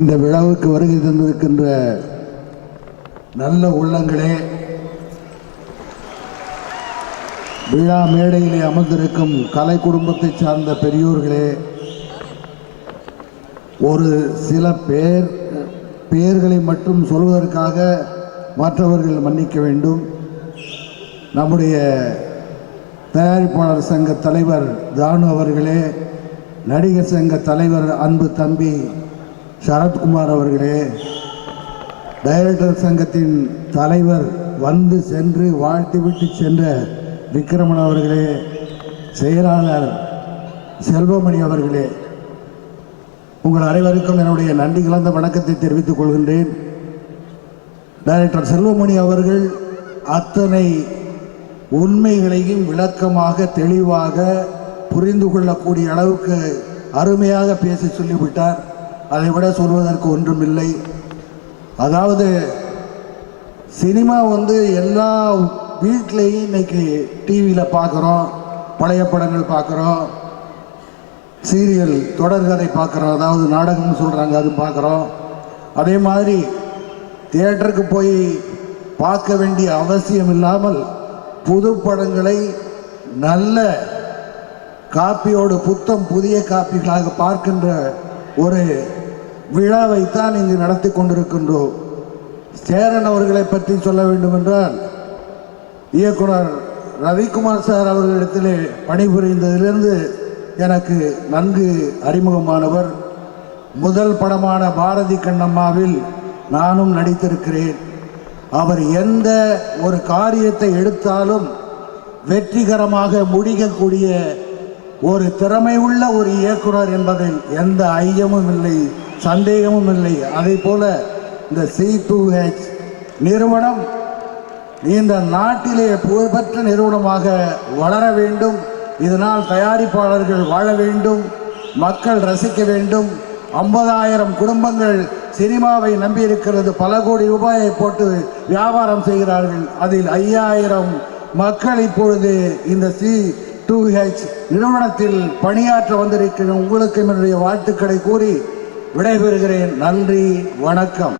இந்த விழாவுக்கு வருகை தந்திருக்கின்ற நல்ல உள்ளங்களே, விழா மேடையிலே அமர்ந்திருக்கும் கலை குடும்பத்தை சார்ந்த பெரியோர்களே, ஒரு சில பெயர்களை மட்டும் சொல்வதற்காக மற்றவர்கள் மன்னிக்க வேண்டும். நம்முடைய தயாரிப்பாளர் சங்க தலைவர் தானு அவர்களே, நடிகர் சங்க தலைவர் அன்பு தம்பி சரத்குமார் அவர்களே, டைரக்டர் சங்கத்தின் தலைவர் வந்து சென்று வாழ்த்திவிட்டு சென்ற விக்ரமன் அவர்களே, செயலாளர் செல்வமணி அவர்களே, உங்கள் அனைவருக்கும் என்னுடைய நன்றி கலந்த வணக்கத்தை தெரிவித்துக் கொள்கின்றேன். டைரக்டர் செல்வமணி அவர்கள் அத்தனை உண்மைகளையும் விளக்கமாக தெளிவாக புரிந்து கொள்ளக்கூடிய அளவுக்கு அருமையாக பேசி சொல்லிவிட்டார். அதை விட சொல்வதற்கு ஒன்றுமில்லை. அதாவது சினிமா எல்லா வீட்லேயும் இன்னைக்கு டிவியில் பார்க்குறோம், பழைய படங்கள் பார்க்குறோம், சீரியல் தொடர்கதை பார்க்குறோம், அதாவது நாடகம்னு சொல்கிறாங்க, அது பார்க்குறோம். அதே மாதிரி தியேட்டருக்கு போய் பார்க்க வேண்டிய அவசியம் இல்லாமல் புது படங்களை நல்ல காப்பியோடு புத்தம் புதிய காப்பிகளாக பார்க்கின்ற ஒரு விழாவைத்தான் இங்கு நடத்தி கொண்டிருக்கின்றோம். சேரன் அவர்களை பற்றி சொல்ல வேண்டும் என்றால், இயக்குனர் ரவிக்குமார் சார் அவர்களிடத்திலே பணிபுரிந்ததிலிருந்து எனக்கு நன்கு அறிமுகமானவர். முதல் படமான பாரதி கண்ணம்மாவில் நானும் நடித்திருக்கிறேன். அவர் எந்த ஒரு காரியத்தை எடுத்தாலும் வெற்றிகரமாக முடிக்கக்கூடிய ஒரு திறமை உள்ள ஒரு இயக்குனர் என்பதில் எந்த ஐயமும் இல்லை, சந்தேகமும் இல்லை. அதே போல இந்த C2H நிறுவனம் இந்த நாட்டிலே புகழ்பெற்ற நிறுவனமாக வளர வேண்டும். இதனால் தயாரிப்பாளர்கள் வாழ வேண்டும், மக்கள் ரசிக்க வேண்டும். 50,000 குடும்பங்கள் சினிமாவை நம்பியிருக்கிறது. பல கோடி ரூபாயை போட்டு வியாபாரம் செய்கிறார்கள். அதில் 5,000 மக்கள் இப்பொழுது இந்த C2H நிறுவனத்தில் பணியாற்ற வந்திருக்கிற உங்களுக்கு என்னுடைய வாழ்த்துக்களை கூறி விடைபெறுகிறேன். நன்றி, வணக்கம்.